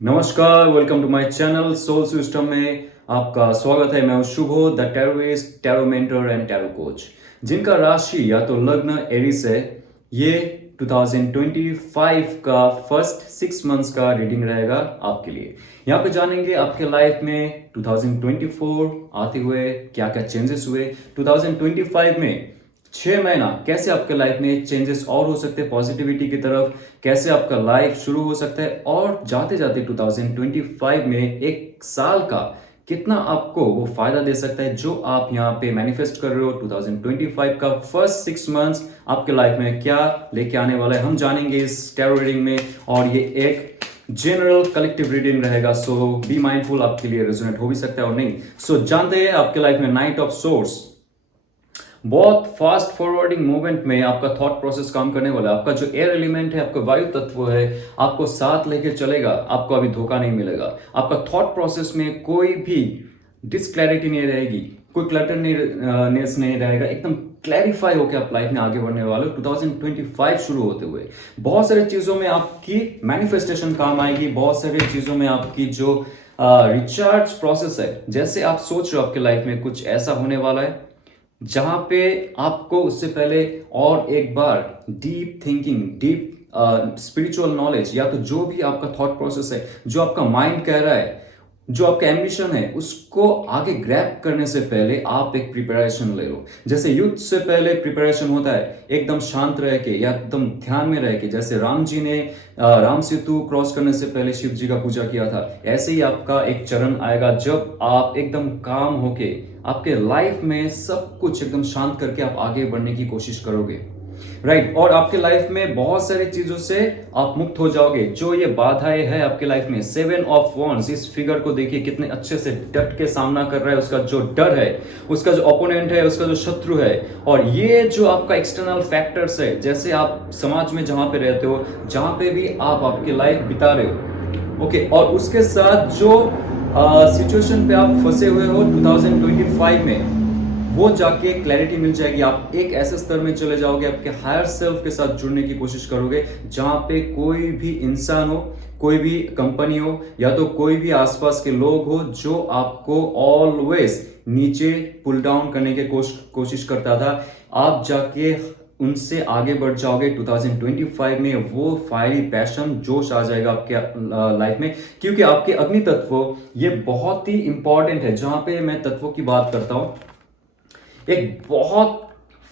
नमस्कार, welcome to my channel soul system में आपका स्वागत है। मैं हूं Shubho, the tarotist, tarot mentor and tarot coach. जिनका राशि या तो लग्न एरिस है, ये 2025 का फर्स्ट 6 मंथ्स का रीडिंग रहेगा आपके लिए। यहाँ पे जानेंगे आपके लाइफ में 2024 आते हुए क्या क्या चेंजेस हुए, 2025 में 6 महीना कैसे आपके लाइफ में चेंजेस और हो सकते हैं पॉजिटिविटी की तरफ, कैसे आपका लाइफ शुरू हो सकता है, और जाते जाते 2025 में एक साल का कितना आपको वो फायदा दे सकता है जो आप यहाँ पे मैनिफेस्ट कर रहे हो। 2025 का फर्स्ट 6 मंथ्स आपके लाइफ में क्या लेके आने वाला है, हम जानेंगे इस टैरो रीडिंग में। और ये एक जनरल कलेक्टिव रीडिंग रहेगा, सो बी माइंडफुल, आपके लिए रेजोनेट हो भी सकता है और नहीं। सो जानते हैं आपके लाइफ में नाइट ऑफ सोर्स बहुत फास्ट फॉरवर्डिंग मूवमेंट में आपका थॉट प्रोसेस काम करने वाला है। आपका जो एयर एलिमेंट है, आपका वायु तत्व है, आपको साथ लेके चलेगा, आपको अभी धोखा नहीं मिलेगा। आपका थॉट प्रोसेस में कोई भी डिसक्लैरिटी नहीं रहेगी, कोई क्लटरनेस नहीं रहेगा, एकदम क्लैरिफाई होकर आप लाइफ में आगे बढ़ने वाले हो। 2025 शुरू होते हुए बहुत सारी चीजों में आपकी मैनिफेस्टेशन काम आएगी, बहुत सारी चीजों में आपकी जो रिचार्ज प्रोसेस है, जैसे आप सोच रहे हो आपके लाइफ में कुछ ऐसा होने वाला है जहां पे आपको उससे पहले और एक बार deep thinking, deep spiritual knowledge, या तो जो भी आपका थॉट प्रोसेस है, जो आपका माइंड कह रहा है, जो आपका एम्बिशन है, उसको आगे ग्रैब करने से पहले आप एक प्रिपरेशन ले लो। जैसे युद्ध से पहले प्रिपरेशन होता है एकदम शांत रह के या एकदम ध्यान में रह के, जैसे राम जी ने राम सेतु क्रॉस करने से पहले शिव जी का पूजा किया था, ऐसे ही आपका एक चरण आएगा जब आप एकदम काम होके आपके लाइफ में सब कुछ एकदम शांत करके आप आगे बढ़ने की कोशिश करोगे, राइट। और आपके लाइफ में बहुत सारी चीजों से आप मुक्त हो जाओगे। जो ये बाधाएं है आपके लाइफ में, 7 ऑफ वॉन्ड्स, इस फिगर को देखिए कितने अच्छे से डट के सामना कर रहा है। उसका जो डर है, उसका जो ओपोनेंट है, उसका जो शत्रु है, और ये जो आपका एक्सटर्नल फैक्टर्स है, जैसे आप समाज में जहां पे रहते हो, जहां पे भी आप आपकी लाइफ बिता रहे हो, ओके, और उसके साथ जो सिचुएशन पे आप फंसे हुए हो 2025 में, वो जाके क्लैरिटी मिल जाएगी। आप एक ऐसे स्तर में चले जाओगे, आपके हायर सेल्फ के साथ जुड़ने की कोशिश करोगे जहां पे कोई भी इंसान हो, कोई भी कंपनी हो, या तो कोई भी आसपास के लोग हो जो आपको ऑलवेज नीचे पुल डाउन करने की कोशिश करता था, आप जाके उनसे आगे बढ़ जाओगे। 2025 में वो फायरी पैशन, जोश आ जाएगा आपके लाइफ में, क्योंकि आपके अग्नि तत्व ये बहुत ही इंपॉर्टेंट है। जहां पे मैं तत्वों की बात करता हूं, एक बहुत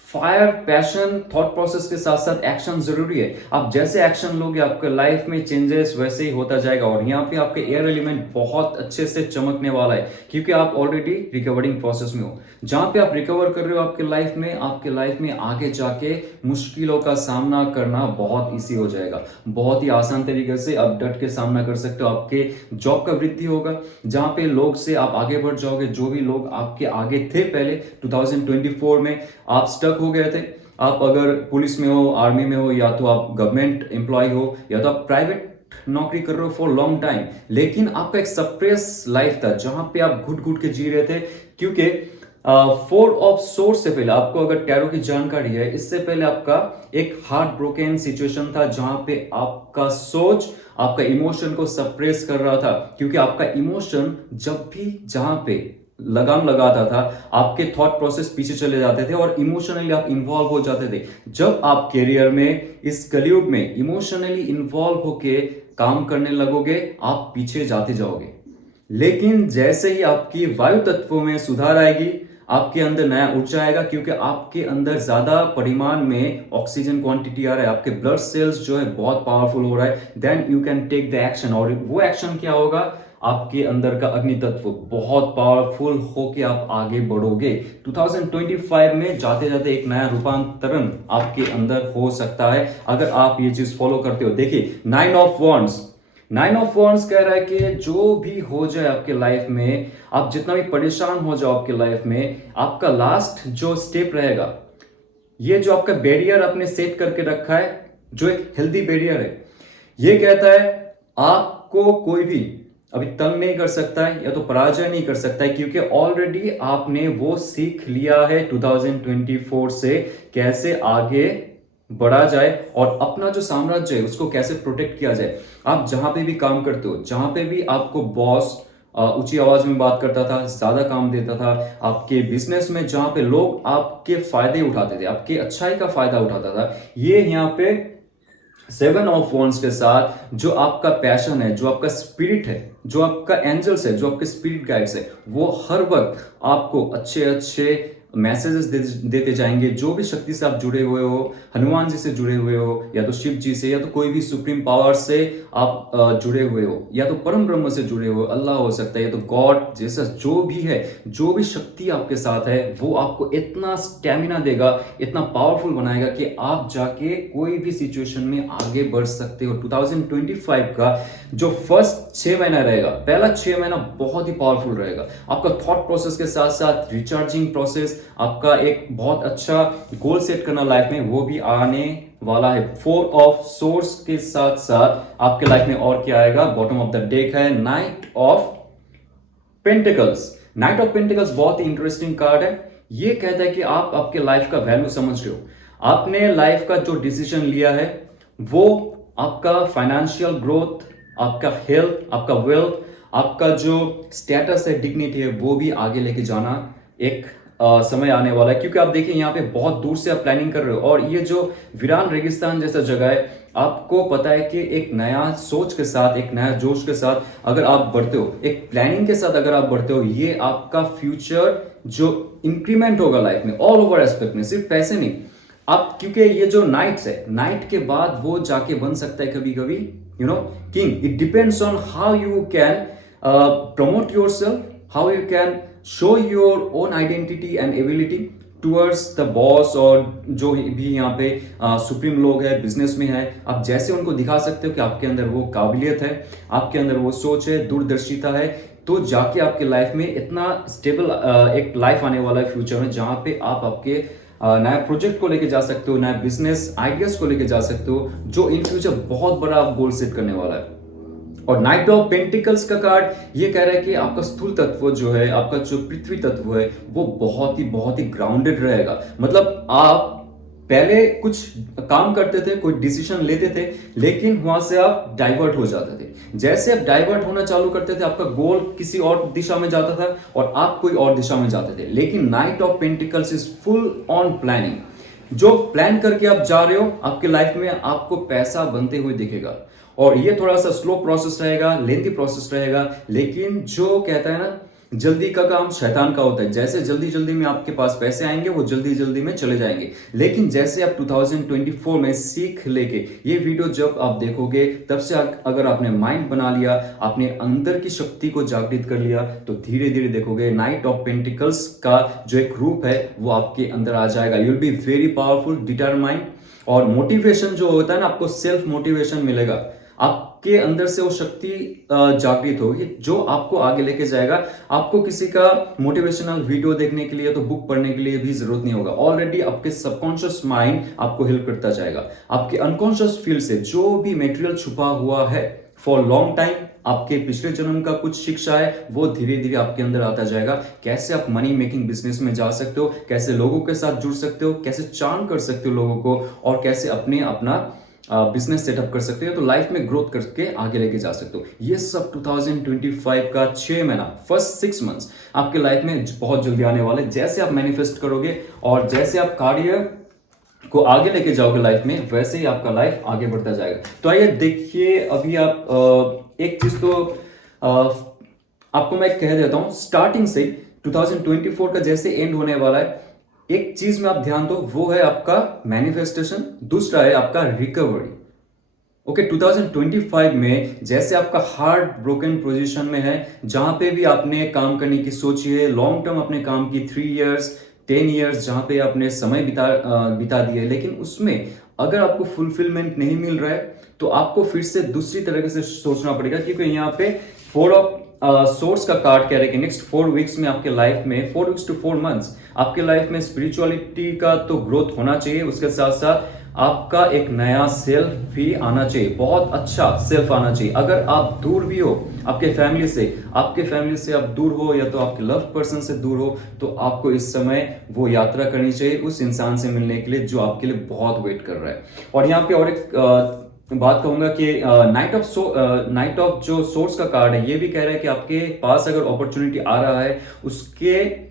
फायर पैशन थॉट प्रोसेस के साथ साथ एक्शन जरूरी है। आप जैसे एक्शन लोगे, आपके लाइफ में चेंजेस वैसे ही होता जाएगा। और यहाँ पे आपके एयर एलिमेंट बहुत अच्छे से चमकने वाला है, क्योंकि आप ऑलरेडी रिकवरिंग प्रोसेस में हो। जहां पे आप रिकवर कर रहे हो आपके लाइफ में आगे जाके मुश्किलों का सामना करना बहुत ईजी हो जाएगा। बहुत ही आसान तरीके से आप डट के सामना कर सकते हो। आपके जॉब का वृद्धि होगा, जहां पे लोग से आप आगे बढ़ जाओगे। जो भी लोग आपके आगे थे पहले 2024 में, आप स्टक हो गए थे। आप अगर पुलिस में हो, आर्मी में हो, या तो आप गवर्नमेंट एम्प्लॉय हो, या तो आप प्राइवेट नौकरी कर रहे हो फॉर लॉन्ग टाइम, लेकिन आपका एक सप्रेस लाइफ था जहां पे आप घुट घुट के जी रहे थे। क्योंकि 4 ऑफ सोर्स से पहले, आपको अगर टैरो की जानकारी है, इससे पहले आपका एक हार्ट ब्रोकन सिचुएशन था जहां पे आपका सोच आपका इमोशन को सप्रेस कर रहा था। क्योंकि आपका इमोशन जब भी जहां पे लगाम लगाता था, आपके थॉट प्रोसेस पीछे चले जाते थे और इमोशनली आप इन्वॉल्व हो जाते थे। जब आप कैरियर में इस कलयुग में इमोशनली इन्वॉल्व होके काम करने लगोगे, आप पीछे जाते जाओगे। लेकिन जैसे ही आपकी वायु तत्वों में सुधार आएगी, आपके अंदर नया ऊर्जा आएगा, क्योंकि आपके अंदर ज्यादा परिमाण में ऑक्सीजन क्वांटिटी आ रहा है, आपके ब्लड सेल्स जो है बहुत पावरफुल हो रहा है, then you can take the action. और वो एक्शन क्या होगा, आपके अंदर का अग्नि तत्व बहुत पावरफुल होके आप आगे बढ़ोगे। 2025 में जाते जाते एक नया रूपांतरण आपके अंदर हो सकता है अगर आप ये चीज फॉलो करते हो। देखिए, 9 ऑफ वॉन्ड्स कह रहा है कि जो भी हो जाए आपके लाइफ में, आप जितना भी परेशान हो जाओ आपके लाइफ में, आपका लास्ट जो स्टेप रहेगा, ये जो आपका बैरियर आपने सेट करके रखा है, जो एक हेल्दी बैरियर है, ये कहता है आपको कोई भी अभी तंग नहीं कर सकता है या तो पराजय नहीं कर सकता है, क्योंकि ऑलरेडी आपने वो सीख लिया है 2024 से कैसे आगे बढ़ा जाए और अपना जो साम्राज्य है उसको कैसे प्रोटेक्ट किया जाए। आप जहां पे भी काम करते हो, जहां पे भी आपको बॉस ऊंची आवाज में बात करता था, ज्यादा काम देता था, आपके बिजनेस में जहां पे लोग आपके फायदे उठाते थे, आपके अच्छाई का फायदा उठाता था, ये यहाँ पे 7 ऑफ वॉन्ड्स के साथ जो आपका पैशन है, जो आपका स्पिरिट है, जो आपका एंजल्स है, जो आपके स्पिरिट गाइड्स है, वो हर वक्त आपको अच्छे अच्छे मैसेजेस देते जाएंगे। जो भी शक्ति से आप जुड़े हुए हो, हनुमान जी से जुड़े हुए हो, या तो शिव जी से, या तो कोई भी सुप्रीम पावर से आप जुड़े हुए हो, या तो परम ब्रह्म से जुड़े हुए हो, अल्लाह हो सकता है, या तो गॉड जैसा जो भी है, जो भी शक्ति आपके साथ है, वो आपको इतना स्टेमिना देगा, इतना पावरफुल बनाएगा कि आप जाके कोई भी सिचुएशन में आगे बढ़ सकते हो। 2025 का जो फर्स्ट 6 महीना रहेगा, पहला 6 महीना बहुत ही पावरफुल रहेगा। आपका थॉट प्रोसेस के साथ साथ रिचार्जिंग प्रोसेस, आपका एक बहुत अच्छा गोल सेट करना लाइफ में, वो भी आने वाला है। 4 ऑफ सोर्स के साथ साथ आपके लाइफ में और क्या आएगा? बॉटम ऑफ द डेक है night of pentacles. Night of pentacles बहुत ही इंटरेस्टिंग कार्ड है। ये कहता है कि आप आपके लाइफ का वैल्यू समझ रहे हो, आपने लाइफ का जो डिसीजन लिया है वो आपका फाइनेंशियल ग्रोथ, आपका हेल्थ, आपका वेल्थ, आपका जो स्टेटस है, डिग्निटी है, वो भी आगे लेके जाना एक समय आने वाला है। क्योंकि आप देखिए यहाँ पे बहुत दूर से आप प्लानिंग कर रहे हो, और ये जो वीरान रेगिस्तान जैसा जगह है, आपको पता है कि एक नया सोच के साथ, एक नया जोश के साथ अगर आप बढ़ते हो, एक प्लानिंग के साथ अगर आप बढ़ते हो, ये आपका फ्यूचर जो इंक्रीमेंट होगा लाइफ में ऑल ओवर एस्पेक्ट में, सिर्फ पैसे नहीं। आप क्योंकि ये जो नाइट्स है, नाइट के बाद वो जाके बन सकता है कभी कभी king. It depends on how you can promote yourself, how you can show your own identity and ability towards the boss, और जो भी यहाँ पे सुप्रीम लोग हैं, बिजनेस में है, आप जैसे उनको दिखा सकते हो कि आपके अंदर वो काबिलियत है, आपके अंदर वो सोच है, दूरदर्शिता है, तो जाके आपके लाइफ में इतना स्टेबल एक लाइफ आने वाला है फ्यूचर में, जहाँ पे आप आपके नया प्रोजेक्ट को लेके जा सकते हो, नया बिजनेस आइडियाज को लेके जा सकते हो, जो इन फ्यूचर बहुत बड़ा आप गोल सेट करने वाला है। और नाइट ऑफ पेंटिकल्स का कार्ड ये कह रहा है कि आपका स्थूल तत्व जो है, आपका जो पृथ्वी तत्व है, वो बहुत ही ग्राउंडेड रहेगा। मतलब आप पहले कुछ काम करते थे, कोई डिसीजन लेते थे, लेकिन वहां से आप डाइवर्ट हो जाते थे। जैसे आप डाइवर्ट होना चालू करते थे, आपका गोल किसी और दिशा में जाता था और आप कोई और दिशा में जाते थे। लेकिन night of pentacles is full on planning. जो प्लान करके आप जा रहे हो, आपके लाइफ में आपको पैसा बनते हुए दिखेगा। और ये थोड़ा सा स्लो प्रोसेस रहेगा, लेंथी प्रोसेस रहेगा, लेकिन जो कहता है ना, जल्दी का काम शैतान का होता है। जैसे जल्दी जल्दी में आपके पास पैसे आएंगे, वो जल्दी जल्दी में चले जाएंगे। लेकिन जैसे आप 2024 में सीख लेके ये वीडियो जब आप देखोगे, तब से अगर आपने माइंड बना लिया, आपने अंदर की शक्ति को जागृत कर लिया, तो धीरे धीरे देखोगे नाइट ऑफ पेंटिकल्स का जो एक रूप है वो आपके अंदर आ जाएगा। You will be very powerful, determined, और मोटिवेशन जो होता है ना, आपको सेल्फ मोटिवेशन मिलेगा, आपके अंदर से वो शक्ति जागृत होगी जो आपको आगे लेके जाएगा। आपको किसी का मोटिवेशनल वीडियो देखने के लिए, तो बुक पढ़ने के लिए भी जरूरत नहीं होगा। ऑलरेडी आपके सबकॉन्शियस माइंड आपको हेल्प करता जाएगा। आपके अनकॉन्शियस फील्ड से जो भी मटेरियल छुपा हुआ है फॉर लॉन्ग टाइम, आपके पिछले जन्म का कुछ शिक्षा है, वो धीरे धीरे आपके अंदर आता जाएगा। कैसे आप मनी मेकिंग बिजनेस में जा सकते हो, कैसे लोगों के साथ जुड़ सकते हो, कैसे चार्म कर सकते हो लोगों को, और कैसे अपना बिजनेस सेटअप कर सकते हो, तो लाइफ में ग्रोथ करके आगे लेके जा सकते हो। ये सब 2025 का 6 महीना, फर्स्ट 6 मंथ्स आपके लाइफ में बहुत जल्दी आने वाले। जैसे आप मैनिफेस्ट करोगे और जैसे आप कार्य को आगे लेके जाओगे लाइफ में, वैसे ही आपका लाइफ आगे बढ़ता जाएगा। तो आइए देखिए, अभी आप एक चीज तो आपको मैं कह देता हूं, स्टार्टिंग से 2024 का जैसे एंड होने वाला है, एक चीज में आप ध्यान दो, वो है आपका मैनिफेस्टेशन, दूसरा है आपका रिकवरी। ओके, 2025 में जैसे आपका हार्ट ब्रोकन पोजीशन में है, जहां पे भी आपने काम करने की सोची है, लॉन्ग टर्म अपने काम की 3 इयर्स 10 इयर्स जहां पे आपने समय बिता दिए, लेकिन उसमें अगर आपको फुलफिलमेंट नहीं मिल रहा है, तो आपको फिर से दूसरी तरीके से सोचना पड़ेगा। क्योंकि यहाँ पे 4 ऑफ सोर्स का कार्ड कह रहे हैं कि नेक्स्ट 4 वीक्स में आपके लाइफ में, 4 वीक्स to 4 मंथ्स आपके लाइफ में स्पिरिचुअलिटी का तो ग्रोथ होना चाहिए, उसके साथ साथ आपका एक नया सेल्फ भी आना चाहिए, बहुत अच्छा सेल्फ आना चाहिए। अगर आप दूर भी हो आपके फैमिली से आप दूर हो या तो आपके लव पर्सन से दूर हो, तो आपको इस समय वो यात्रा करनी चाहिए उस इंसान से मिलने के लिए जो आपके लिए बहुत वेट कर रहा है। और यहाँ पे और एक बात कहूंगा कि नाइट ऑफ जो सोर्स का कार्ड है, ये भी कह रहा है कि आपके पास अगर अपॉर्चुनिटी आ रहा है, उसके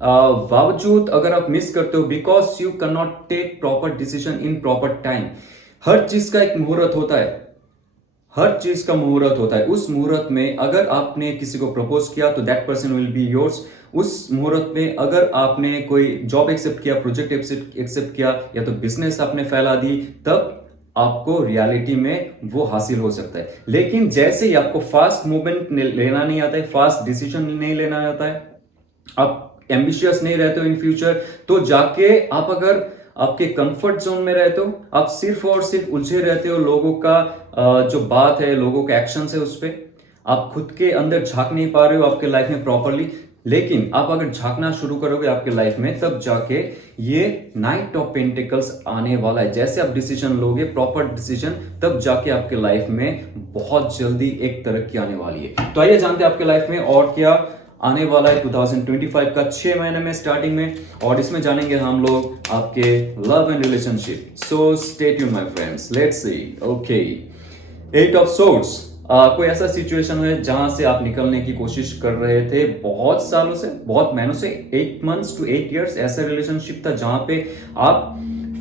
बावजूद अगर आप मिस करते हो because you can not take proper decision in proper time. हर चीज का एक मुहूर्त होता है, हर चीज का मुहूर्त होता है। उस मुहूर्त में अगर आपने किसी को प्रपोज किया तो that person will be yours. उस मुहूर्त में अगर आपने कोई जॉब एक्सेप्ट किया, प्रोजेक्ट एक्सेप्ट किया या तो बिजनेस आपने फैला दी, तब आपको रियलिटी में वो हासिल हो सकता है। लेकिन जैसे ही आपको फास्ट मूवमेंट लेना नहीं आता है, फास्ट डिसीजन नहीं लेना आता है, आप एम्बिशियस नहीं रहते हो इन फ्यूचर, तो जाके आप अगर आपके कंफर्ट जोन में रहते हो, आप सिर्फ और सिर्फ उलझे रहते हो लोगों का जो बात है, लोगों के एक्शन है, उस पर आप खुद के अंदर झांक नहीं पा रहे हो आपके लाइफ में प्रॉपरली। लेकिन आप अगर झांकना शुरू करोगे आपके लाइफ में, तब जाके ये नाइट ऑफ पेंटिकल्स आने वाला है। जैसे आप डिसीजन लोगे, प्रॉपर डिसीजन, तब जाके आपके लाइफ में बहुत जल्दी एक तरक्की आने वाली है। तो आइए जानते हैं आपके लाइफ में और क्या आने वाला है 2025 का 6 महीने में स्टार्टिंग में, और इसमें जानेंगे हम लोग आपके love and relationship. So stay tuned my friends, let's see. Okay, 8 of swords. कोई ऐसा सिचुएशन है जहां से आप निकलने की कोशिश कर रहे थे बहुत सालों से, बहुत महीनों से, 8 months to 8 years ऐसा रिलेशनशिप था जहां पे आप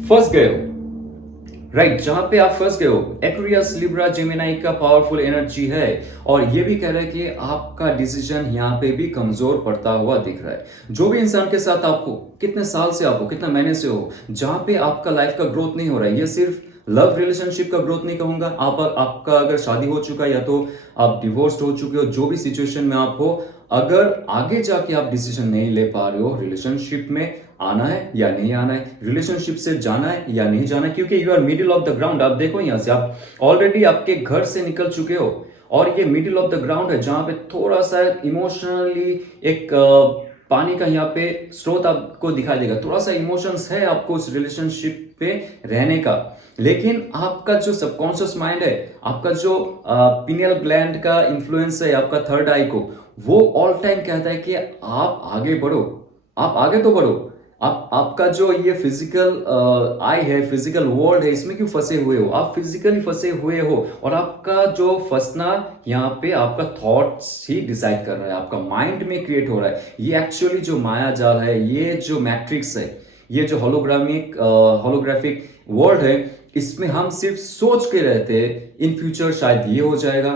फंस गए हो, राइट, जहां पे आप फंस गए हो। एक्वेरियस, लिब्रा, जेमिनी का पावरफुल एनर्जी है, और ये भी कह रहा है कि आपका डिसीजन यहाँ पे भी कमजोर पड़ता हुआ दिख रहा है। जो भी इंसान के साथ आप हो, कितने साल से आप हो, कितने महीने से हो, जहां पे आपका लाइफ का ग्रोथ नहीं हो रहा है, ये सिर्फ लव रिलेशनशिप का ग्रोथ नहीं कहूंगा, आपका अगर शादी हो चुका है या तो आप डिवोर्स्ड हो चुके हो, जो भी सिचुएशन में आप हो, अगर आगे जाके आप डिसीजन नहीं ले पा रहे हो, रिलेशनशिप में आना है या नहीं आना है, रिलेशनशिप से जाना है या नहीं जाना है, क्योंकि you are middle of the ground. आप देखो यहां से आप ऑलरेडी आपके घर से निकल चुके हो, और ये मिडिल ऑफ द ग्राउंड है जहां पे थोड़ा सा इमोशनली एक पानी का यहाँ पे स्रोत आपको दिखाई देगा, थोड़ा सा इमोशंस है आपको उस रिलेशनशिप पे रहने का। लेकिन आपका जो सबकॉन्शियस माइंड है, आपका जो पिनियल ग्लैंड का इन्फ्लुएंस है, आपका थर्ड आई को, वो ऑल टाइम कहता है कि आप आगे बढ़ो, आप आगे तो बढ़ो। आपका जो ये फिजिकल आई है, फिजिकल वर्ल्ड है, इसमें क्यों फंसे हुए हो? आप फिजिकली फंसे हुए हो, और आपका जो फंसना यहाँ पे आपका थॉट्स ही डिसाइड कर रहा है, आपका माइंड में क्रिएट हो रहा है। ये एक्चुअली जो माया जाल है, ये जो मैट्रिक्स है, ये जो होलोग्राफिक वर्ल्ड है, इसमें हम सिर्फ सोच के रहते हैं इन फ्यूचर शायद ये हो जाएगा,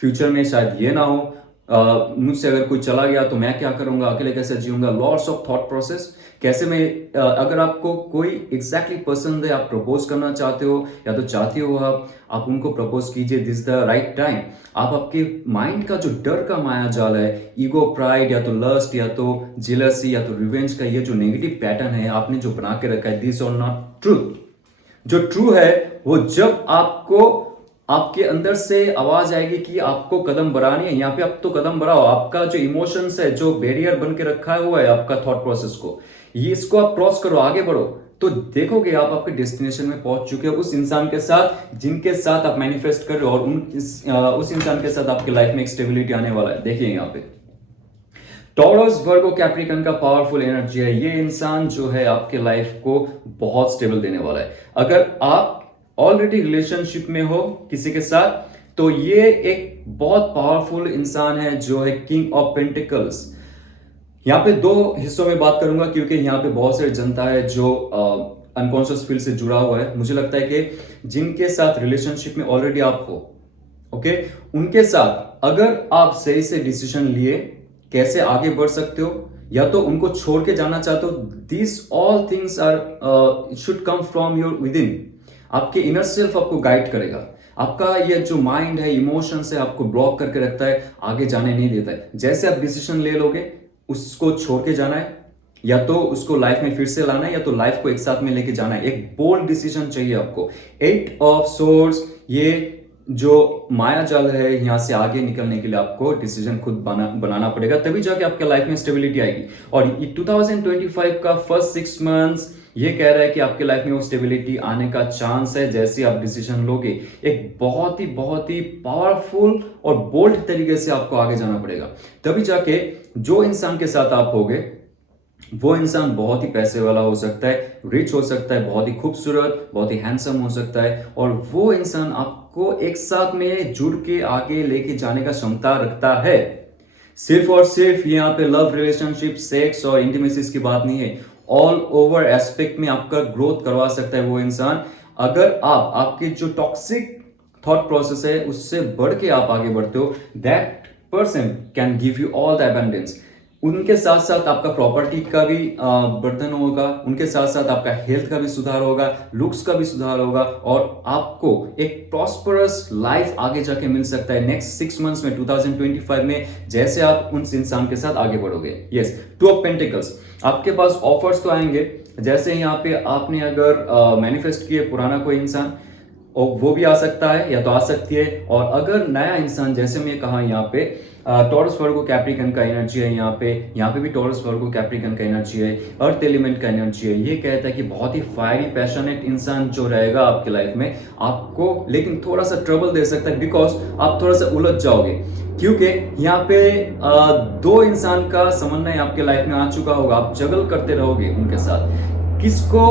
फ्यूचर में शायद ये ना हो, मुझसे अगर कोई चला गया तो मैं क्या करूंगा, अकेले कैसे जीऊंगा, लॉट्स ऑफ थॉट प्रोसेस। कैसे मैं अगर आपको कोई एग्जैक्टली पसंद है, आप प्रपोज करना चाहते हो या तो चाहते हो, आप उनको प्रपोज कीजिए, दिस द राइट टाइम। आप आपके माइंड का जो डर का माया जाल है, ईगो, प्राइड, या तो लस्ट, या तो जेलसी, या तो रिवेंज का ये जो नेगेटिव पैटर्न है आपने जो बना के रखा है, दिस और नॉट ट्रूथ। जो ट्रू है वो जब आपको आपके अंदर से आवाज आएगी कि आपको कदम बढ़ानी है, यहाँ पे आप तो कदम बढ़ाओ। आपका जो इमोशंस है, जो बैरियर बन के रखा हुआ है आपका थॉट प्रोसेस को, ये इसको आप क्रॉस करो, आगे बढ़ो, तो देखोगे आप आपके डेस्टिनेशन में पहुंच चुके हो, उस इंसान के साथ जिनके साथ आप मैनिफेस्ट कर रहे हो, और उस इंसान के साथ आपके लाइफ में एक स्टेबिलिटी आने वाला है। देखिए यहाँ पे टॉरस, वर्गो, कैप्रिकन का पावरफुल एनर्जी है। ये इंसान जो है आपके लाइफ को बहुत स्टेबल देने वाला है। अगर आप ऑलरेडी रिलेशनशिप में हो किसी के साथ, तो ये एक बहुत पावरफुल इंसान है जो है किंग ऑफ पेंटिकल्स। यहाँ पे दो हिस्सों में बात करूंगा, क्योंकि यहाँ पे बहुत सारी जनता है जो अनकॉन्शियस फील्ड से जुड़ा हुआ है। मुझे लगता है कि जिनके साथ रिलेशनशिप में ऑलरेडी आप हो, ओके, उनके साथ अगर आप सही से डिसीजन लिए कैसे आगे बढ़ सकते हो, या तो उनको छोड़ के जाना चाहते हो, this all things are should come from your within. आपके इनर सेल्फ आपको गाइड करेगा। आपका ये जो माइंड है, इमोशंस है, आपको ब्लॉक करके रखता है, आगे जाने नहीं देता है। जैसे आप डिसीजन ले लोगे, उसको छोड़ के जाना है, या तो उसको लाइफ में फिर से लाना है, या तो लाइफ को एक साथ में लेके जाना है। एक बोल्ड डिसीजन चाहिए आपको। 8 ऑफ सोर्ड्स, ये जो माया जाल है, यहां से आगे निकलने के लिए आपको डिसीजन खुद बनाना पड़ेगा, तभी जाके आपके लाइफ में स्टेबिलिटी आएगी। और 2025 का फर्स्ट 6 months ये कह रहा है कि आपके लाइफ में वो स्टेबिलिटी आने का चांस है जैसे आप डिसीजन लोगे। एक बहुत ही पावरफुल और बोल्ड तरीके से आपको आगे जाना पड़ेगा, तभी जाके जो इंसान के साथ आप होगे वो इंसान बहुत ही पैसे वाला हो सकता है, रिच हो सकता है, बहुत ही खूबसूरत, बहुत ही हैंडसम हो सकता है, और वो इंसान आपको एक साथ में जुड़ के आगे लेके जाने का क्षमता रखता है। सिर्फ और सिर्फ यहाँ पे लव, रिलेशनशिप, सेक्स और इंटीमेसीज की बात नहीं है, ऑल ओवर एस्पेक्ट में आपका ग्रोथ करवा सकता है वो इंसान। अगर आप आपके जो टॉक्सिक थॉट प्रोसेस है उससे बढ़ के आप आगे बढ़ते हो, that person can give you all the abundance. उनके साथ साथ आपका प्रॉपर्टी का भी वर्धन होगा, उनके साथ साथ आपका हेल्थ का भी सुधार होगा, लुक्स का भी सुधार होगा, और आपको एक प्रॉस्परस लाइफ आगे जाके मिल सकता है नेक्स्ट 6 मंथ्स में, 2025 में, जैसे आप उन इंसान के साथ आगे बढ़ोगे। यस, 2 ऑफ पेंटिकल्स, आपके पास ऑफर्स तो आएंगे। जैसे यहाँ पे आपने अगर मैनिफेस्ट किए पुराना कोई इंसान, और वो भी आ सकता है या तो आ सकती है, और अगर नया इंसान, जैसे मैं कहा यहाँ पे टॉरस वर्गो कैप्रिकन का एनर्जी है, यहाँ पे भी टॉरस वर्गो कैप्रिकन का एनर्जी है, अर्थ एलिमेंट का एनर्जी है। ये कहता है कि बहुत ही फायरी पैशनेट इंसान जो रहेगा आपके लाइफ में, आपको लेकिन थोड़ा सा ट्रबल दे सकता है, बिकॉज आप थोड़ा सा उलझ जाओगे, क्योंकि यहाँ पे 2 इंसान का समन्वय आपके लाइफ में आ चुका होगा। आप जगल करते रहोगे उनके साथ, किसको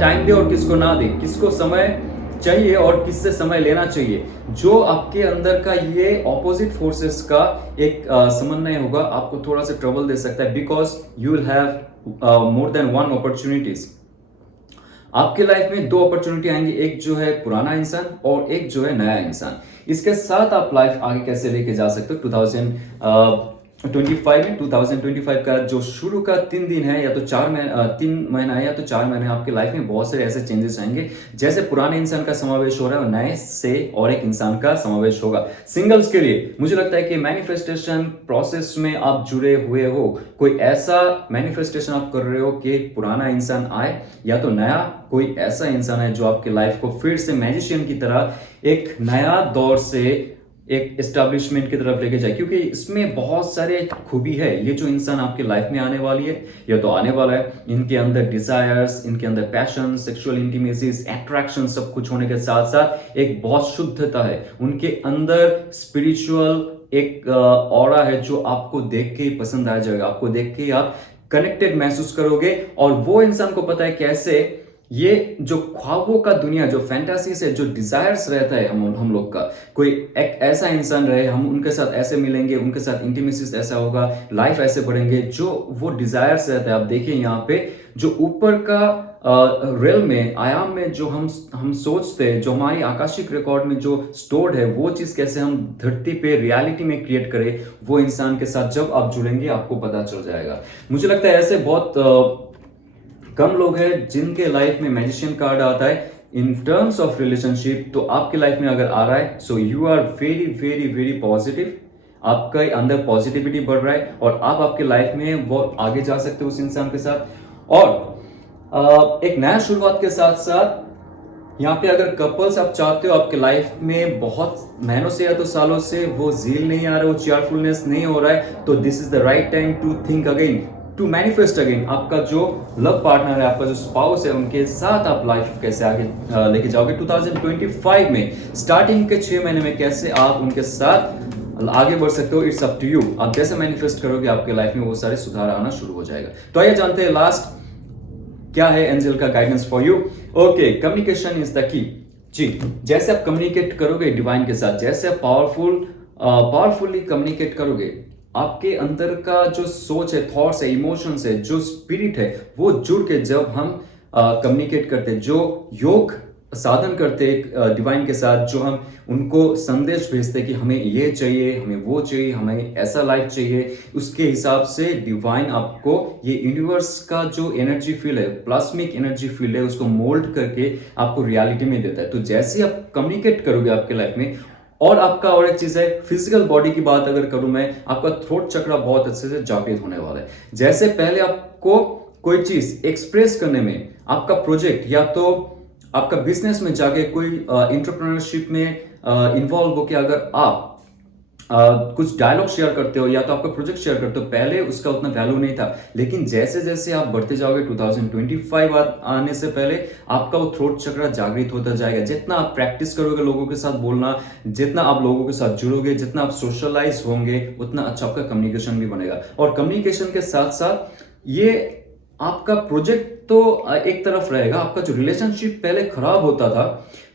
टाइम दे और किसको ना दे, किसको समय चाहिए और किससे समय लेना चाहिए। जो आपके अंदर का ये ऑपोजिट फोर्सेस का एक समन्वय होगा, आपको थोड़ा सा ट्रबल दे सकता है, because you will have more than 1 opportunities. आपके लाइफ में 2 अपॉर्चुनिटी आएंगी, एक जो है पुराना इंसान और एक जो है नया इंसान। इसके साथ आप लाइफ आगे कैसे लेके जा सकते हो 2025 का जो शुरू का 3 दिन है, या तो 3 महीना है या तो 4 महीने, आपके लाइफ में बहुत सारे ऐसे चेंजेस आएंगे, जैसे पुराने इंसान का समावेश हो रहा है और नए से और एक इंसान का समावेश होगा। सिंगल्स के लिए मुझे लगता है कि मैनिफेस्टेशन प्रोसेस में आप जुड़े हुए हो, कोई ऐसा मैनिफेस्टेशन आप कर रहे हो कि पुराना इंसान आए, या तो नया कोई ऐसा इंसान है जो आपके लाइफ को फिर से मैजिशियन की तरह एक नया दौर से एक एस्टैब्लिशमेंट की तरफ लेके जाए, क्योंकि इसमें बहुत सारे खूबी है। ये जो इंसान आपके लाइफ में आने वाली है या तो आने वाला है, इनके अंदर डिजायर्स, इनके अंदर पैशन, सेक्सुअल इंटीमेसीज, अट्रैक्शन सब कुछ होने के साथ साथ एक बहुत शुद्धता है उनके अंदर, स्पिरिचुअल एक ऑरा है जो आपको देख के ही पसंद आ जाएगा, आपको देख के ही आप कनेक्टेड महसूस करोगे। और वो इंसान को पता है कैसे ये जो ख्वाबों का दुनिया, जो फैंटासी से, जो डिजायर्स रहता है हम लोग का, कोई एक ऐसा इंसान रहे, हम उनके साथ ऐसे मिलेंगे, उनके साथ इंटीमेसी ऐसा होगा, लाइफ ऐसे बढ़ेंगे, जो वो डिजायर्स रहता है। आप देखिए यहाँ पे जो ऊपर का रेल में, आयाम में जो हम सोचते हैं, जो हमारी आकाशिक रिकॉर्ड में जो स्टोर्ड है, वो चीज कैसे हम धरती पे रियलिटी में क्रिएट करें, वो इंसान के साथ जब आप जुड़ेंगे आपको पता चल जाएगा। मुझे लगता है ऐसे बहुत कम लोग हैं जिनके लाइफ में मैजिशियन कार्ड आता है इन टर्म्स ऑफ रिलेशनशिप। तो आपके लाइफ में अगर आ रहा है, so you are very very very positive, आपका अंदर पॉजिटिविटी बढ़ रहा है और आप आपके लाइफ में वो आगे जा सकते हो उस इंसान के साथ। और एक नया शुरुआत के साथ साथ यहाँ पे अगर कपल्स आप चाहते हो, आपके लाइफ में बहुत महीनों से या तो सालों से वो जील नहीं आ रहा, वो चेयरफुलनेस नहीं हो रहा है, तो this is the right time to think again, to manifest again. आपका जो लव पार्टनर है, आपका जो स्पाउस है, उनके साथ आप लाइफ कैसे आगे लेके जाओगे 2025 में, स्टार्टिंग के 6 महीने में कैसे आप उनके साथ आगे बढ़ सकते हो, इट्स अप टू यू। आप जैसे मैनिफेस्ट करोगे आपके लाइफ में वो सारे सुधार आना शुरू हो जाएगा। तो आइए जानते हैं लास्ट क्या है एंजल का guidance for you. Okay, communication is the key. जी, जैसे आप कम्युनिकेट करोगे डिवाइन के साथ, जैसे आप पावरफुली कम्युनिकेट करोगे, आपके अंदर का जो सोच है, थॉट्स है, इमोशंस है, जो स्पिरिट है, वो जुड़ के जब हम कम्युनिकेट करते, जो योग साधन करते डिवाइन के साथ, जो हम उनको संदेश भेजते कि हमें ये चाहिए, हमें वो चाहिए, हमें ऐसा लाइफ चाहिए, उसके हिसाब से डिवाइन आपको ये यूनिवर्स का जो एनर्जी फील्ड है, प्लास्मिक एनर्जी फील्ड है, उसको मोल्ड करके आपको रियलिटी में देता है। तो जैसे आप कम्युनिकेट करोगे आपके लाइफ में, और आपका और एक चीज है, फिजिकल बॉडी की बात अगर करूं मैं, आपका थ्रोट चक्र बहुत अच्छे से जागृत होने वाला है। जैसे पहले आपको कोई चीज एक्सप्रेस करने में, आपका प्रोजेक्ट या तो आपका बिजनेस में जाके कोई एंटरप्रेन्योरशिप में इन्वॉल्व होकर अगर आप कुछ डायलॉग शेयर करते हो या तो आपका प्रोजेक्ट शेयर करते हो, पहले उसका उतना वैल्यू नहीं था, लेकिन जैसे जैसे आप बढ़ते जाओगे 2025 आने से पहले आपका वो थ्रोट चक्र जागृत होता जाएगा। जितना आप प्रैक्टिस करोगे लोगों के साथ बोलना, जितना आप लोगों के साथ जुड़ोगे, जितना आप सोशलाइज होंगे, उतना अच्छा आपका कम्युनिकेशन भी बनेगा। और कम्युनिकेशन के साथ साथ ये आपका प्रोजेक्ट तो एक तरफ रहेगा, आपका जो रिलेशनशिप पहले खराब होता था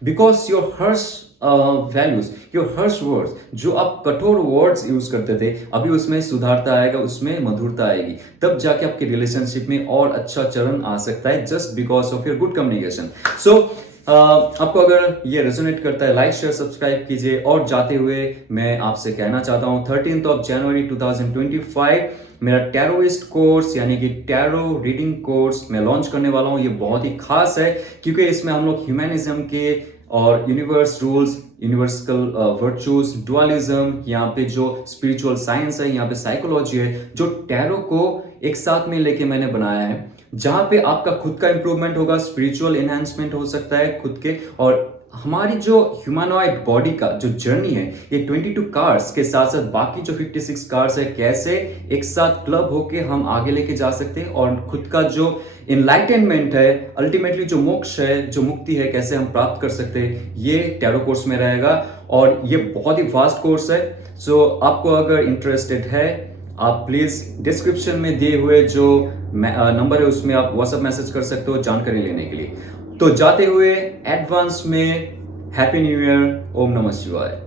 because your Harsh values, your Harsh words, जो आप कठोर वर्ड्स यूज करते थे, अभी उसमें सुधारता आएगा, उसमें मधुरता आएगी, तब जाके आपके रिलेशनशिप में और अच्छा चरण आ सकता है, just because of your good communication. So आपको अगर ये रेजोनेट करता है, लाइक शेयर सब्सक्राइब कीजिए। और जाते हुए मैं आपसे कहना चाहता हूं 13 जनवरी 2025 मेरा टैरोइस्ट कोर्स यानी कि टैरो रीडिंग कोर्स मैं लॉन्च करने वाला हूं। ये बहुत ही खास है क्योंकि इसमें हम लोग ह्यूमैनिज्म के और universe rules, universal virtues, dualism, यहाँ पे जो स्पिरिचुअल साइंस है, यहाँ पे साइकोलॉजी है, जो टैरो को एक साथ में लेके मैंने बनाया है, जहां पे आपका खुद का इंप्रूवमेंट होगा, स्पिरिचुअल एनहांसमेंट हो सकता है खुद के, और हमारी जो ह्यूमनॉइड बॉडी का जो जर्नी है, ये 22 कार्ड्स के साथ साथ बाकी जो 56 कार्ड्स है, कैसे एक साथ क्लब होके हम आगे लेके जा सकते हैं और खुद का जो इनलाइटनमेंट है, अल्टीमेटली जो मोक्ष है, जो मुक्ति है, कैसे हम प्राप्त कर सकते हैं, ये टैरो कोर्स में रहेगा। और ये बहुत ही वास्ट कोर्स है। सो आपको अगर इंटरेस्टेड है, आप प्लीज डिस्क्रिप्शन में दिए हुए जो नंबर है उसमें आप व्हाट्सएप मैसेज कर सकते हो जानकारी लेने के लिए। तो जाते हुए एडवांस में हैप्पी न्यू ईयर, ओम नमः शिवाय।